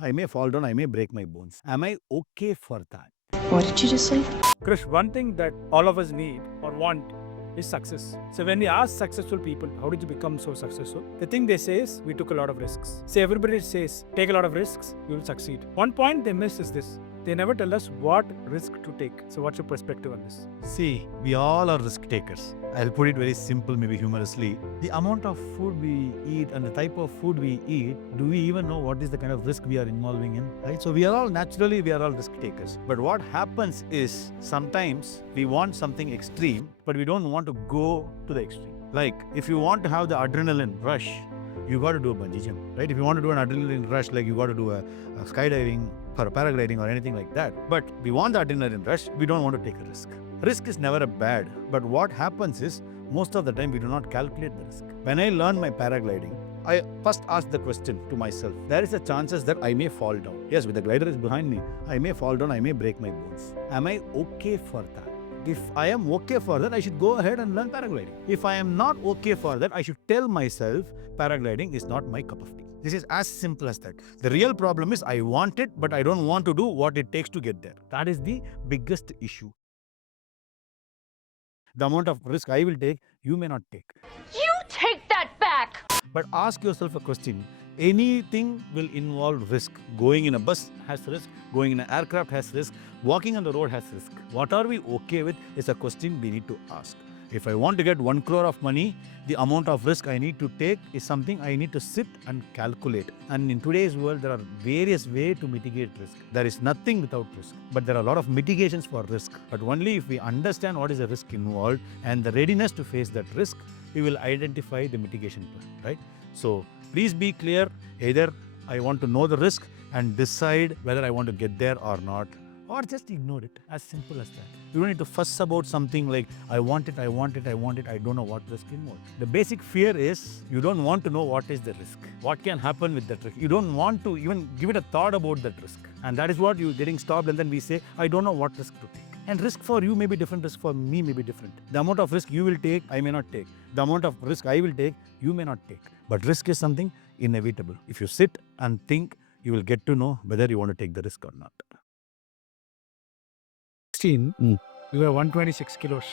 I may fall down, I may break my bones. Am I okay for that? What did you just say? Krish, one thing that all of us need or want is success. So when we ask successful people, how did you become so successful? The thing they say is, we took a lot of risks. Say everybody says, take a lot of risks, you will succeed. One point they miss is this. They never tell us what risk to take. So what's your perspective on this? See, we all are risk takers. I'll put it very simple, maybe humorously. The amount of food we eat and the type of food we eat, do we even know what is the kind of risk we are involving in? Right? So we are all risk takers. But what happens is sometimes we want something extreme, but we don't want to go to the extreme. Like if you want to have the adrenaline rush, you got to do a bungee jump, right? If you want to do an adrenaline rush, like you got to do a skydiving or a paragliding or anything like that. But we want the adrenaline rush, we don't want to take a risk. Risk is never a bad, but what happens is most of the time we do not calculate the risk. When I learned my paragliding, I first asked the question to myself, there is a chances that I may fall down. Yes, with the glider is behind me, I may fall down, I may break my bones. Am I okay for that? If I am okay for that, I should go ahead and learn paragliding. If I am not okay for that, I should tell myself paragliding is not my cup of tea. This is as simple as that. The real problem is I want it, but I don't want to do what it takes to get there. That is the biggest issue. The amount of risk I will take, you may not take. You take that back! But ask yourself a question. Anything will involve risk. Going in a bus has risk. Going in an aircraft has risk. Walking on the road has risk. What are we okay with is a question we need to ask. If I want to get 1 crore of money, the amount of risk I need to take is something I need to sit and calculate. And in today's world, there are various ways to mitigate risk. There is nothing without risk, but there are a lot of mitigations for risk. But only if we understand what is the risk involved and the readiness to face that risk, we will identify the mitigation plan, right? So please be clear. Either I want to know the risk and decide whether I want to get there or not, or just ignore it. As simple as that. You don't need to fuss about something like, I want it, I don't know what risk involved. The basic fear is you don't want to know what is the risk. What can happen with that risk? You don't want to even give it a thought about that risk. And that is what you're getting stopped, and then we say, I don't know what risk to take. And risk for you may be different, risk for me may be different. The amount of risk you will take, I may not take. The amount of risk I will take, you may not take. But risk is something inevitable. If you sit and think, you will get to know whether you want to take the risk or not. 16, you were 126 kilos.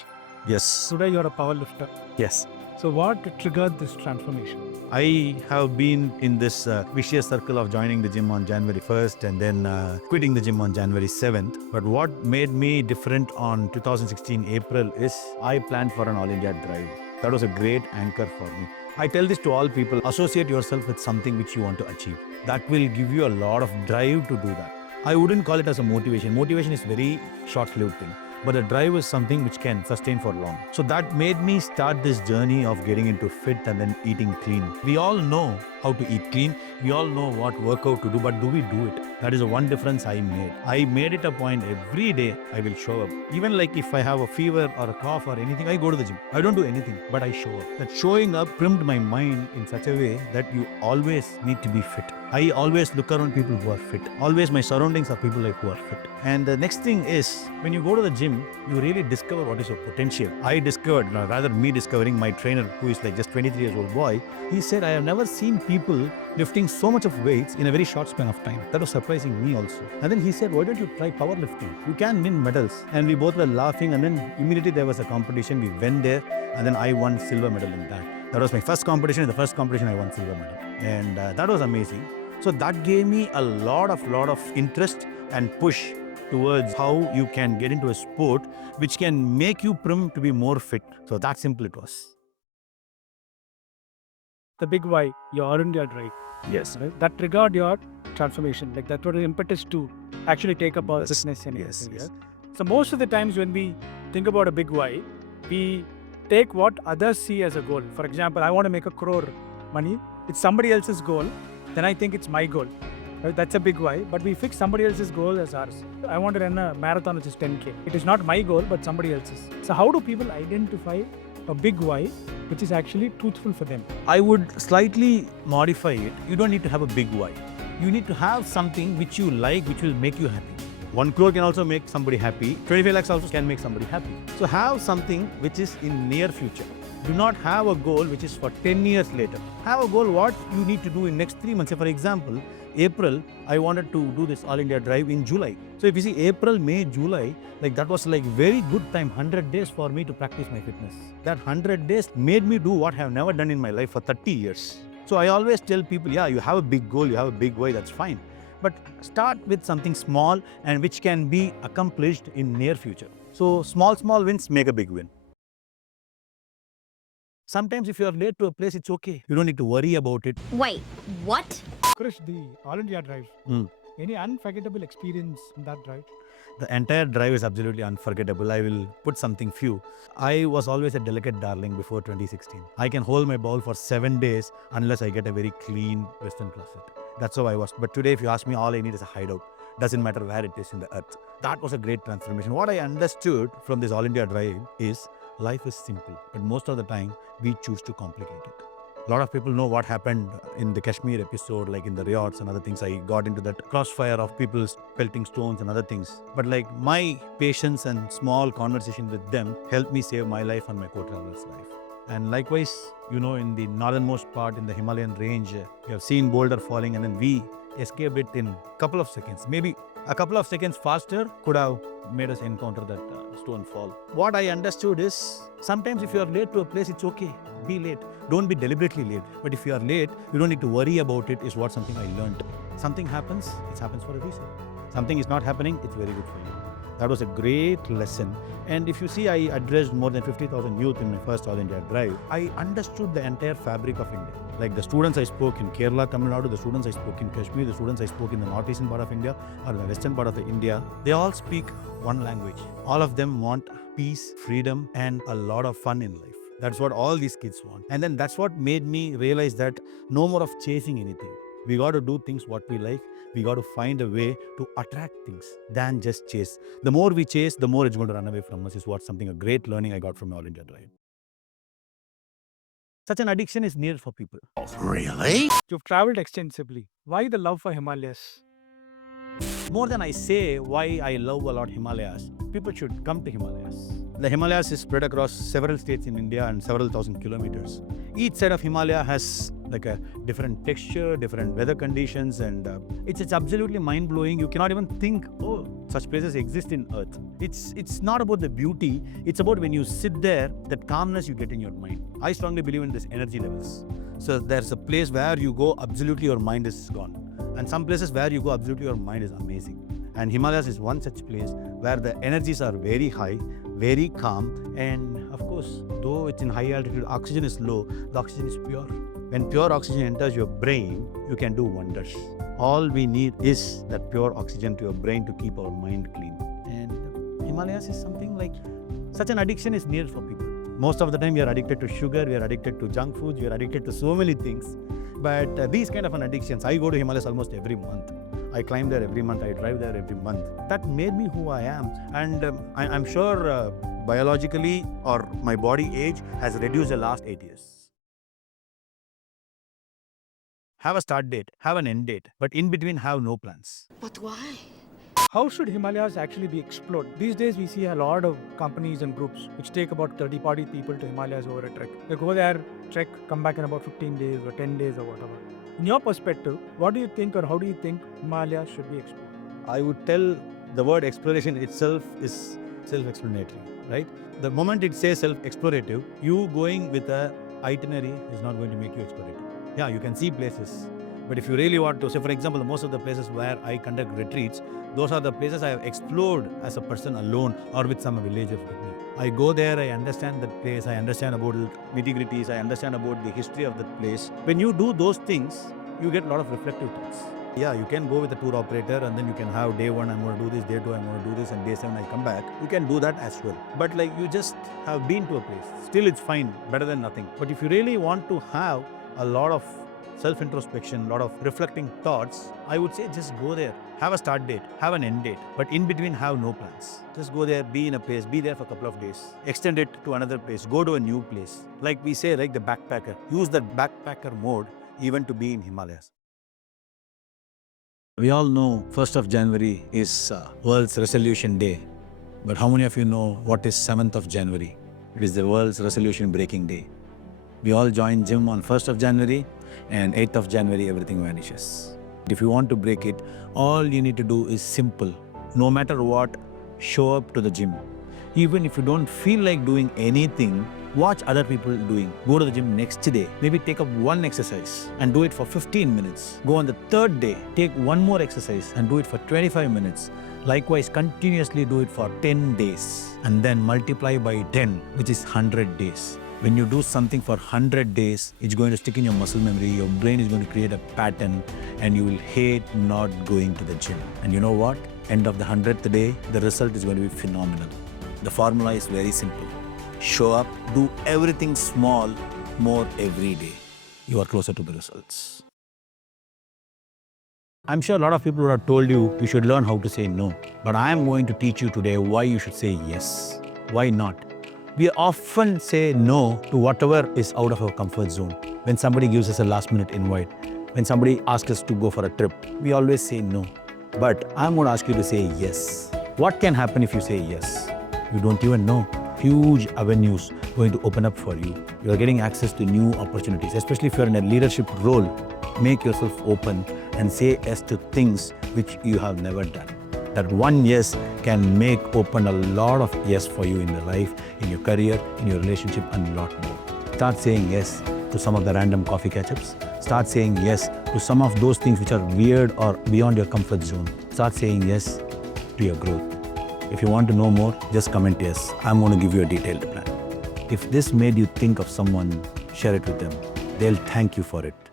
Yes. Today you are a power lifter. Yes. So what triggered this transformation? I have been in this vicious circle of joining the gym on January 1st and then quitting the gym on January 7th. But what made me different on 2016 April is I planned for an All India drive. That was a great anchor for me. I tell this to all people, associate yourself with something which you want to achieve. That will give you a lot of drive to do that. I wouldn't call it as a motivation. Motivation is very short-lived thing. But the drive is something which can sustain for long. So that made me start this journey of getting into fit and then eating clean. We all know how to eat clean. We all know what workout to do, but do we do it? That is the one difference I made. I made it a point every day I will show up. Even like if I have a fever or a cough or anything, I go to the gym. I don't do anything, but I show up. That showing up primed my mind in such a way that you always need to be fit. I always look around people who are fit. Always my surroundings are people like who are fit. And the next thing is, when you go to the gym, you really discover what is your potential. I discovered, rather me discovering, my trainer, who is like just 23 years old boy, he said, I have never seen people lifting so much of weights in a very short span of time. That was surprising me also. And then he said, why don't you try powerlifting? You can win medals. And we both were laughing, and then immediately there was a competition. We went there, and then I won silver medal in that. That was my first competition. In the first competition, I won silver medal. And that was amazing. So that gave me a lot of interest and push towards how you can get into a sport which can make you prim to be more fit. So that simple it was. The big why, your All India drive. Yes. Right? That triggered your transformation. Like that was the impetus to actually take up our Yes. business and Yes, everything. yes. Yeah? So most of the times when we think about a big why, we take what others see as a goal. For example, I want to make 1 crore money. It's somebody else's goal. Then I think it's my goal. Right? That's a big why. But we fix somebody else's goal as ours. I want to run a marathon which is 10K. It is not my goal, but somebody else's. So how do people identify a big why which is actually truthful for them? I would slightly modify it. You don't need to have a big why. You need to have something which you like, which will make you happy. 1 crore can also make somebody happy. 25 lakhs also can make somebody happy. So have something which is in near future. Do not have a goal which is for 10 years later. Have a goal what you need to do in next 3 months. Say for example, April, I wanted to do this All India drive in July. So if you see April, May, July, like that was like very good time, 100 days for me to practice my fitness. That 100 days made me do what I have never done in my life for 30 years. So I always tell people, yeah, you have a big goal, you have a big why, that's fine. But start with something small and which can be accomplished in near future. So small wins make a big win. Sometimes if you are late to a place, it's okay. You don't need to worry about it. Wait, what? Krish, the All India drive. Any unforgettable experience in that drive? The entire drive is absolutely unforgettable. I will put something few. I was always a delicate darling before 2016. I can hold my bowl for 7 days unless I get a very clean Western closet. That's how I was. But today, if you ask me, all I need is a hideout. Doesn't matter where it is in the earth. That was a great transformation. What I understood from this All India drive is life is simple, but most of the time we choose to complicate it. A lot of people know what happened in the Kashmir episode, like in the riots and other things. I got into that crossfire of people pelting stones and other things. But like my patience and small conversation with them helped me save my life and my co-traveler's life. And likewise, in the northernmost part in the Himalayan range, you have seen boulder falling and then we escaped it in a couple of seconds. Maybe a couple of seconds faster could have made us encounter that stone fall. What I understood is sometimes if you are late to a place, it's okay. Be late. Don't be deliberately late. But if you are late, you don't need to worry about it, is what something I learned. Something happens, it happens for a reason. Something is not happening, it's very good for you. That was a great lesson. And if you see, I addressed more than 50,000 youth in my first All India drive. I understood the entire fabric of India. Like the students I spoke in Kerala, Tamil Nadu, the students I spoke in Kashmir, the students I spoke in the northeastern part of India or the western part of India, they all speak one language. All of them want peace, freedom, and a lot of fun in life. That's what all these kids want. And then that's what made me realize that no more of chasing anything. We got to do things what we like. We got to find a way to attract things than just chase. The more we chase, the more it's going to run away from us, is what a great learning I got from All India Drive. Such an addiction is near for people. Really? You've traveled extensively. Why the love for Himalayas? More than I say why I love a lot Himalayas, people should come to Himalayas. The Himalayas is spread across several states in India and several thousand kilometers. Each side of Himalaya has like a different texture, different weather conditions, and it's absolutely mind-blowing. You cannot even think, oh, such places exist in Earth. It's not about the beauty, it's about when you sit there, that calmness you get in your mind. I strongly believe in this energy levels. So there's a place where you go, absolutely your mind is gone. And some places where you go, absolutely your mind is amazing. And Himalayas is one such place where the energies are very high, very calm, and of course, though it's in high altitude, oxygen is low, the oxygen is pure. When pure oxygen enters your brain, you can do wonders. All we need is that pure oxygen to your brain to keep our mind clean. And Himalayas is something like, such an addiction is near for people. Most of the time we are addicted to sugar, we are addicted to junk foods, we are addicted to so many things. But these kind of an addictions, I go to Himalayas almost every month. I climb there every month, I drive there every month. That made me who I am. And I'm sure biologically or my body age has reduced the last 8 years. Have a start date, have an end date, but in between have no plans. But why? How should Himalayas actually be explored? These days we see a lot of companies and groups which take about 30-40 people to Himalayas over a trek. They go there, trek, come back in about 15 days or 10 days or whatever. In your perspective, what do you think or how do you think Himalayas should be explored? I would tell the word exploration itself is self-explanatory, right? The moment it says self-explorative, you going with a itinerary is not going to make you explorative. Yeah, you can see places. But if you really want to, say for example, most of the places where I conduct retreats, those are the places I have explored as a person alone or with some villagers with me. I go there, I understand that place, I understand about the nitty-gritties, I understand about the history of that place. When you do those things, you get a lot of reflective thoughts. Yeah, you can go with a tour operator and then you can have day 1, I'm going to do this, day 2, I'm going to do this, and day 7, I come back. You can do that as well. But like you just have been to a place. Still it's fine, better than nothing. But if you really want to have a lot of self-introspection, a lot of reflecting thoughts, I would say just go there. Have a start date, have an end date, but in between have no plans. Just go there, be in a place, be there for a couple of days. Extend it to another place, go to a new place. Like we say, like the backpacker. Use that backpacker mode even to be in Himalayas. We all know 1st of January is World's Resolution Day. But how many of you know what is 7th of January? It is the World's Resolution Breaking Day. We all join gym on 1st of January, and 8th of January, everything vanishes. If you want to break it, all you need to do is simple. No matter what, show up to the gym. Even if you don't feel like doing anything, watch other people doing. Go to the gym next day. Maybe take up one exercise and do it for 15 minutes. Go on the third day, take one more exercise and do it for 25 minutes. Likewise, continuously do it for 10 days and then multiply by 10, which is 100 days. When you do something for 100 days, it's going to stick in your muscle memory. Your brain is going to create a pattern and you will hate not going to the gym. And you know what? End of the 100th day, the result is going to be phenomenal. The formula is very simple. Show up, do everything small, more every day. You are closer to the results. I'm sure a lot of people would have told you you should learn how to say no. But I am going to teach you today why you should say yes. Why not? We often say no to whatever is out of our comfort zone. When somebody gives us a last minute invite, when somebody asks us to go for a trip, we always say no. But I'm going to ask you to say yes. What can happen if you say yes? You don't even know. Huge avenues going to open up for you. You are getting access to new opportunities, especially if you're in a leadership role. Make yourself open and say yes to things which you have never done. That one yes can make open a lot of yes for you in your life, in your career, in your relationship, and a lot more. Start saying yes to some of the random coffee catch-ups. Start saying yes to some of those things which are weird or beyond your comfort zone. Start saying yes to your growth. If you want to know more, just comment yes. I'm going to give you a detailed plan. If this made you think of someone, share it with them. They'll thank you for it.